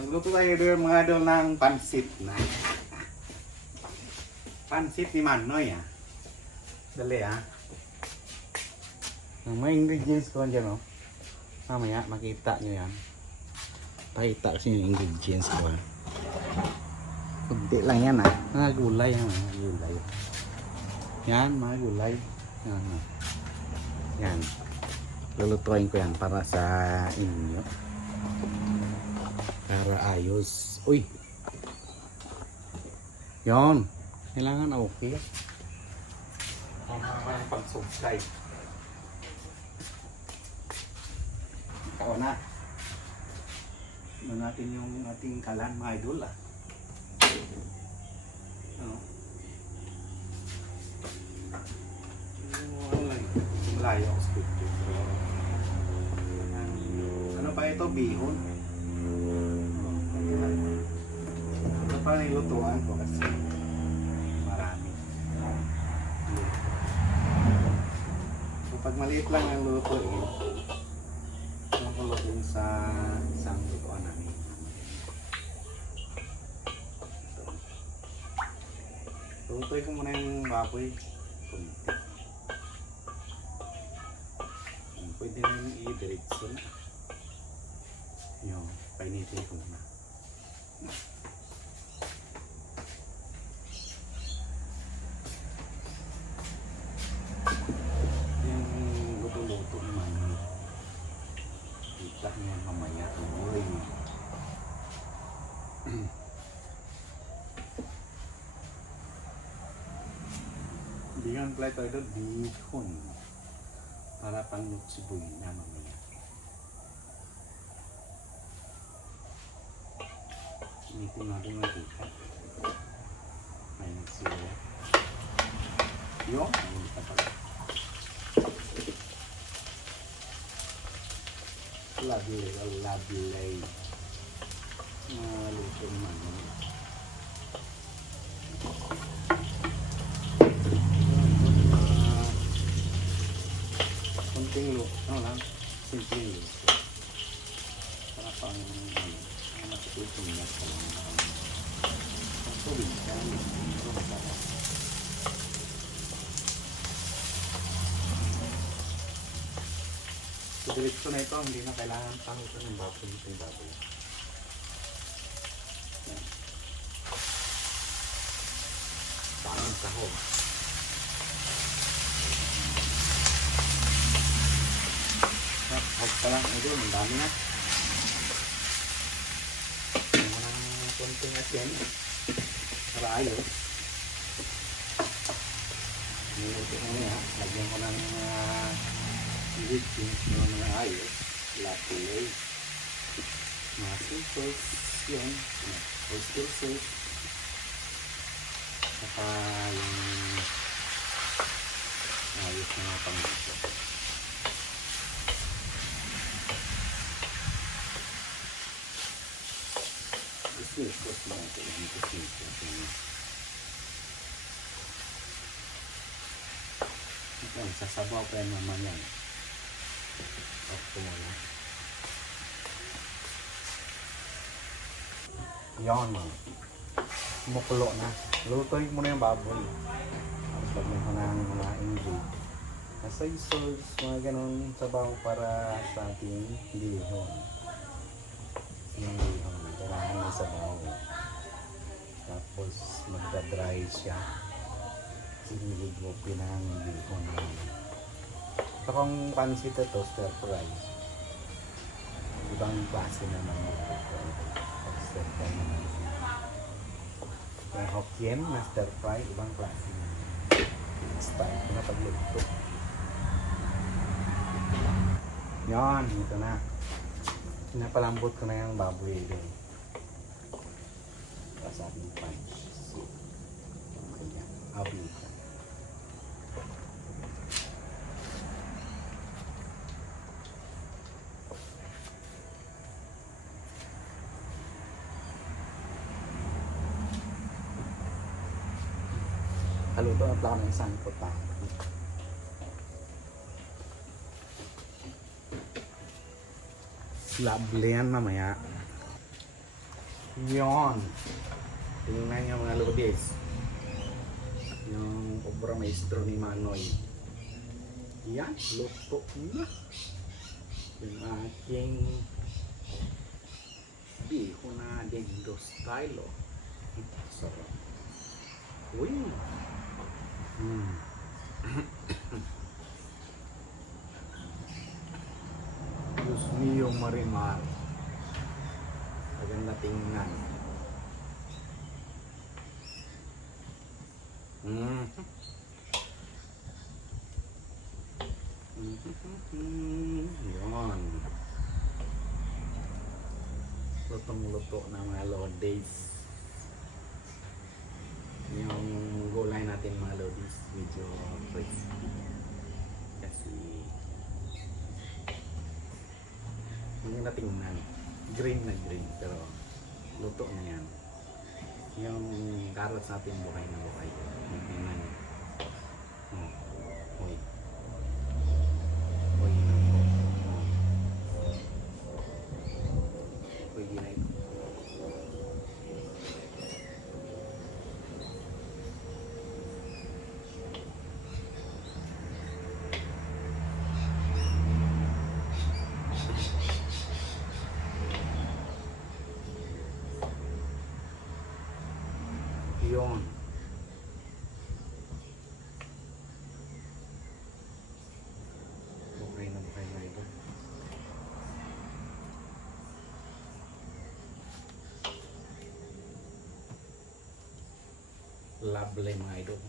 Magluto tayo doon mga idol ng pansit na. Pansit ni Manoy ah. Dali ah. May ingredients ko dyan oh. Mamaya makita nyo yan. Pakita kasi yung ingredients ko ah. Kunti lang yan ah. Mga gulay ha. Mga gulay. Yan mga gulay. Yan. Yan. Lulutuin ko yan para sa inyo. Para ayos. Uy. Yon. Kailangan okay. Tama ka ng pag-subscribe. Ikaw na. Ano natin yung ating kalan mga idol ah. Ano? Malayo ako sa picture. Ano pa ito? Bihon. Ito pa nilutuan ko kasi marami. So pag maliit lang ang lutuin, makulotin sa isang lutuan namin. Lutuin ko muna yung baboy. Pwede nang i-diretso na. Yung painitin ko muna. Yung luto-luto naman. Itlak niya mamaya. Uy. Bihon pala ito. Bihon. Para pang siboy na mamaya. Initin natin yung tika. May nagsiya. Yun. Ayun ka pala. Labilay. Maluto naman. Kunting luto. Ano lang? Simpleng luto. Para pang matutong na sa mga tubig ka. So, diretso na ito. Hindi na kailangan panguto ng baboy. Ito yung baboy. Parang sahog. Hog pa lang. Ito, ang dami na. Konting at yan para ayos. Niluto ko niya. Lagyan ko ng ingredients na mga ayos. Lapulay. Mga sauce. Yan. Oyster sauce. Saka yung ayos na mga pangluto. Ito natin dito dito. Ito, sasabaw pa yan naman yan. Ito muna. Yan mga. Kumukulo na. Lutuin mo na yung baboy. Tapos lagyan ko na ng mga ingredients. Soy sauce, mga ganun sabaw para sa ating bihon. Yung bihon. Kailangan na sabaw. Tapos magda-dry siya. Sinigid mo pinang bihon. Ito kung pansit ito, stir fry. Ibang klase naman ito. Stir fry naman. Yung Hokkien na stir fry, ibang klase naman. Style ko na pagluto. Yan, ito na. Pinapalambot ko na yung baboy din. Sa ating punch. So, kaya, abi. Haluto at lang ng isang puta. Lovely yan mamaya. Yon. Tingnan nyo mga lodis. Yung obra maestro ni Manoy. Yan, luto na. Yung aking biho na dendo style. Oh. Sarap. Uy. Diyos mio marimar. Maganda tingnan. Yun. Lutong-luto na mga lodis. Yung gulay natin mga lodis medyo crispy. Kasi maganda tingnan. Green na green pero luto na yan. Yung carrots natin buhay na buhay. Tingnan nyo. Uy. Uy na po. Uy ginay. Yun. Okay na ba kayo ito? Lovely mga idol.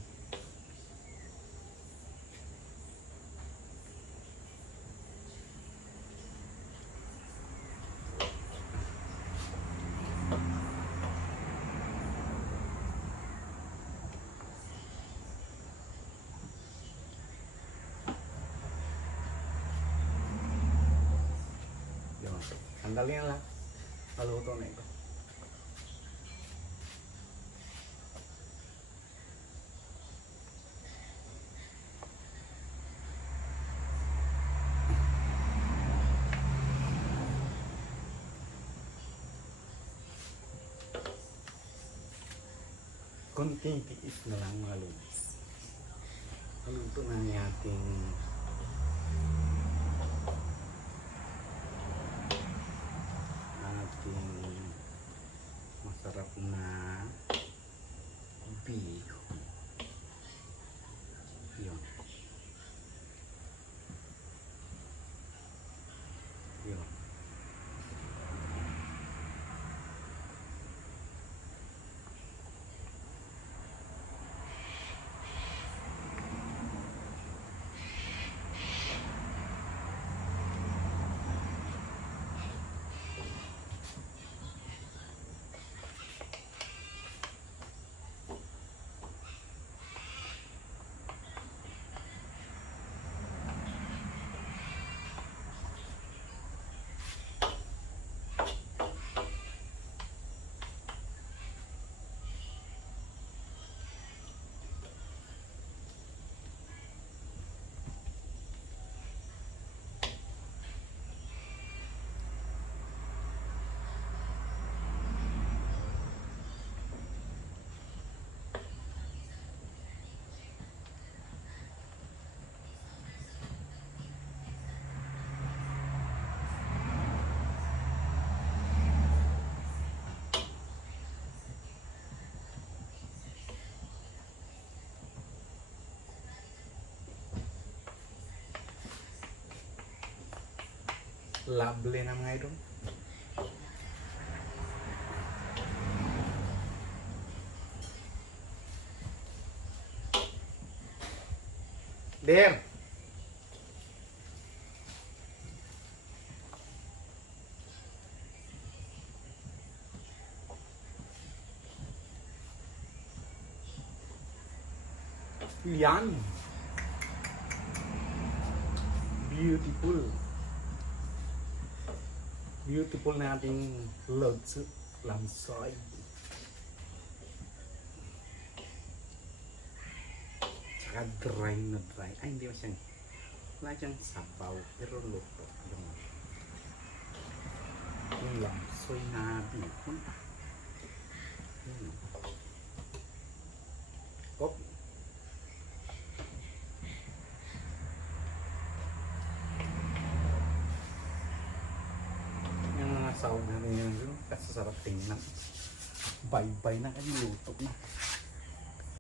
Sandali na lang. Paluto na ito. Konting tiis na lang mga lodis. Paluto na ang ating masarap na biho. Yun. Yun. Lovely na mga idol. There. Yan. Beautiful. Beautiful na ating lods lamsoy. Tsaka dry na dry. Ay, hindi masyang wala siyang sabaw pero luto. Yung Yung lapsoy na bacon. Coffee. Yung mga sahog na rin yun, kasasarap tingnan. Bye-bye na kayo, luto na.